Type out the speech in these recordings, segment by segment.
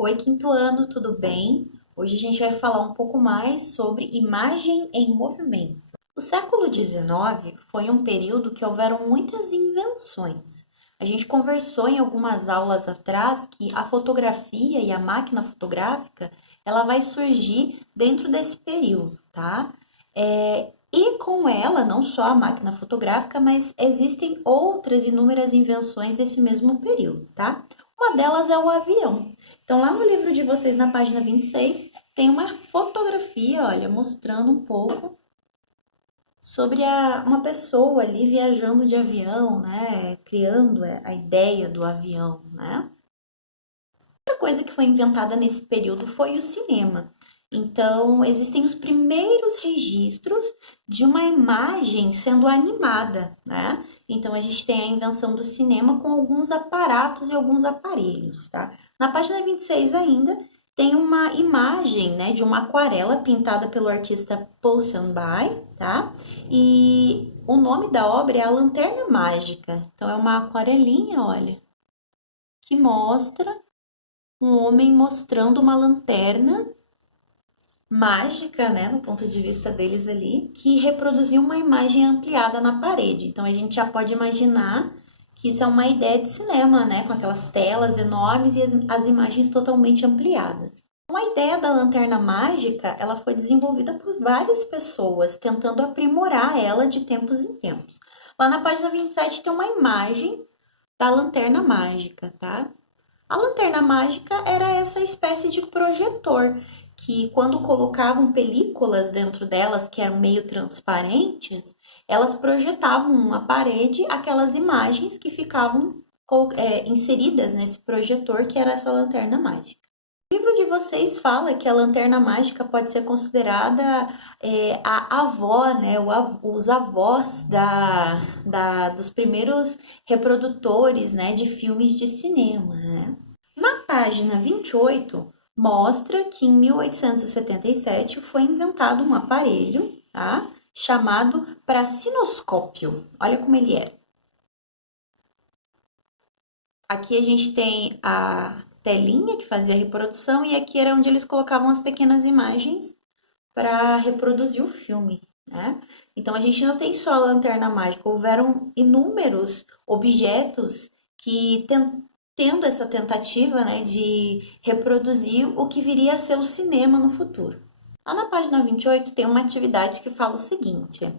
Oi, quinto ano, tudo bem? Hoje a gente vai falar um pouco mais sobre imagem em movimento. O século XIX foi um período que houveram muitas invenções. A gente conversou em algumas aulas atrás que a fotografia e a máquina fotográfica ela vai surgir dentro desse período, tá? E com ela, não só a máquina fotográfica, mas existem outras inúmeras invenções desse mesmo período, tá? Uma delas é o avião. Então, lá no livro de vocês, na página 26, tem uma fotografia, olha, mostrando um pouco sobre uma pessoa ali viajando de avião, né? Criando a ideia do avião, né? Outra coisa que foi inventada nesse período foi o cinema. Então, existem os primeiros registros de uma imagem sendo animada, né? Então, a gente tem a invenção do cinema com alguns aparatos e alguns aparelhos, tá? Na página 26 ainda, tem uma imagem, né, de uma aquarela pintada pelo artista Ponsonby, tá? E o nome da obra é A Lanterna Mágica. Então, é uma aquarelinha, olha, que mostra um homem mostrando uma lanterna mágica, né, no ponto de vista deles ali, que reproduziu uma imagem ampliada na parede. Então a gente já pode imaginar que isso é uma ideia de cinema, né, com aquelas telas enormes e as imagens totalmente ampliadas. Então, a ideia da lanterna mágica, ela foi desenvolvida por várias pessoas, tentando aprimorar ela de tempos em tempos. Lá na página 27 tem uma imagem da lanterna mágica, tá? A lanterna mágica era essa espécie de projetor que, quando colocavam películas dentro delas que eram meio transparentes, elas projetavam numa parede aquelas imagens que ficavam inseridas nesse projetor que era essa lanterna mágica. O livro de vocês fala que a lanterna mágica pode ser considerada a avó, né, os avós dos primeiros reprodutores, né, de filmes de cinema, né? Na página 28, mostra que em 1877 foi inventado um aparelho, tá, chamado pracinoscópio. Olha como ele é. Aqui a gente tem a telinha que fazia a reprodução e aqui era onde eles colocavam as pequenas imagens para reproduzir o filme, né? Então a gente não tem só a lanterna mágica, houveram inúmeros objetos que tendo essa tentativa, né, de reproduzir o que viria a ser o cinema no futuro. Lá na página 28 tem uma atividade que fala o seguinte: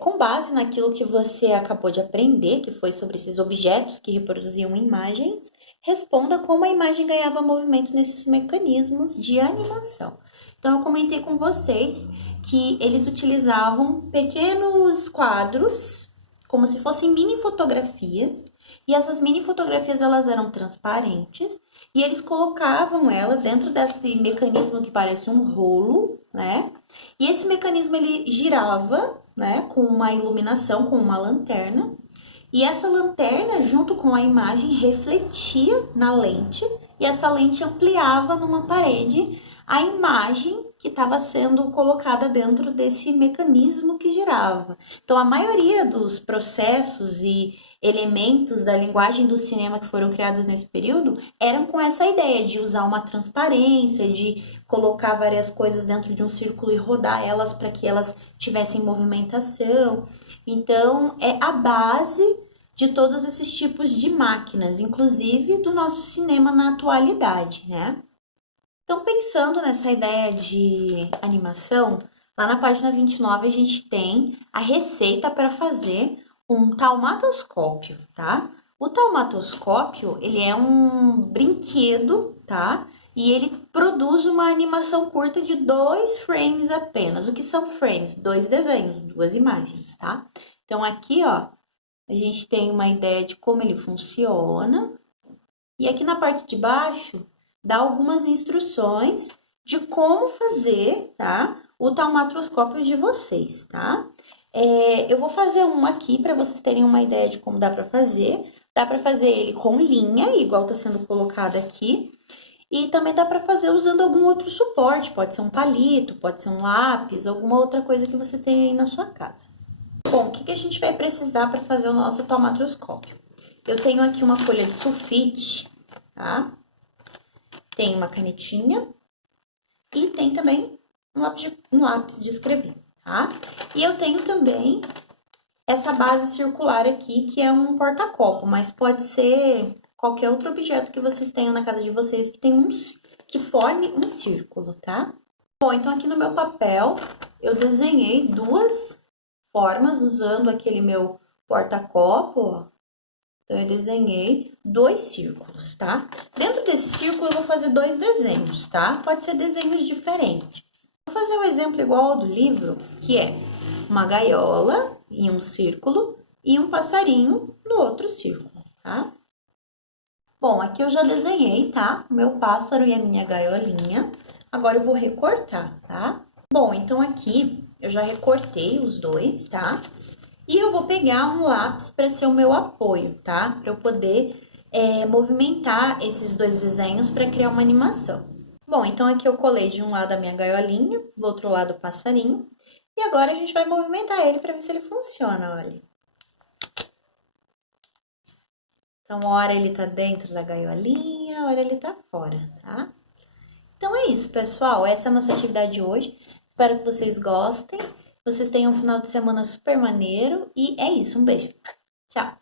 com base naquilo que você acabou de aprender, que foi sobre esses objetos que reproduziam imagens, responda como a imagem ganhava movimento nesses mecanismos de animação. Então, eu comentei com vocês que eles utilizavam pequenos quadros, como se fossem mini fotografias, e essas mini fotografias elas eram transparentes, e eles colocavam ela dentro desse mecanismo que parece um rolo, né? E esse mecanismo ele girava, né, com uma iluminação, com uma lanterna, e essa lanterna, junto com a imagem, refletia na lente, e essa lente ampliava numa parede a imagem que estava sendo colocada dentro desse mecanismo que girava. Então, a maioria dos processos e elementos da linguagem do cinema que foram criados nesse período eram com essa ideia de usar uma transparência, de colocar várias coisas dentro de um círculo e rodar elas para que elas tivessem movimentação. Então, é a base de todos esses tipos de máquinas, inclusive do nosso cinema na atualidade, né? Então, pensando nessa ideia de animação, lá na página 29 a gente tem a receita para fazer um taumatoscópio, tá? O taumatoscópio, ele é um brinquedo, tá? E ele produz uma animação curta de 2 frames apenas. O que são frames? 2 desenhos, 2 imagens, tá? Então, aqui, ó, a gente tem uma ideia de como ele funciona. E aqui na parte de baixo, dá algumas instruções de como fazer, tá? O taumatroscópio de vocês, tá? Eu vou fazer um aqui para vocês terem uma ideia de como dá para fazer. Dá para fazer ele com linha, igual tá sendo colocado aqui. E também dá para fazer usando algum outro suporte. Pode ser um palito, pode ser um lápis, alguma outra coisa que você tenha aí na sua casa. Bom, o que a gente vai precisar para fazer o nosso taumatroscópio? Eu tenho aqui uma folha de sulfite, tá? tem uma canetinha e tem também um lápis de escrever, tá? E eu tenho também essa base circular aqui, que é um porta-copo, mas pode ser qualquer outro objeto que vocês tenham na casa de vocês que forme um círculo, tá? Bom, então aqui no meu papel eu desenhei duas formas usando aquele meu porta-copo, ó. Então, eu desenhei 2 círculos, tá? Dentro desse círculo, eu vou fazer 2 desenhos, tá? Pode ser desenhos diferentes. Vou fazer um exemplo igual ao do livro, que é uma gaiola em um círculo e um passarinho no outro círculo, tá? Bom, aqui eu já desenhei, tá? O meu pássaro e a minha gaiolinha. Agora, eu vou recortar, tá? Bom, então aqui eu já recortei os dois, tá? E eu vou pegar um lápis para ser o meu apoio, tá? Para eu poder movimentar esses dois desenhos para criar uma animação. Bom, então aqui eu colei de um lado a minha gaiolinha, do outro lado o passarinho. E agora a gente vai movimentar ele para ver se ele funciona, olha. Então, hora ele tá dentro da gaiolinha, hora ele tá fora, tá? Então é isso, pessoal. Essa é a nossa atividade de hoje. Espero que vocês gostem. Vocês tenham um final de semana super maneiro. E é isso, um beijo. Tchau!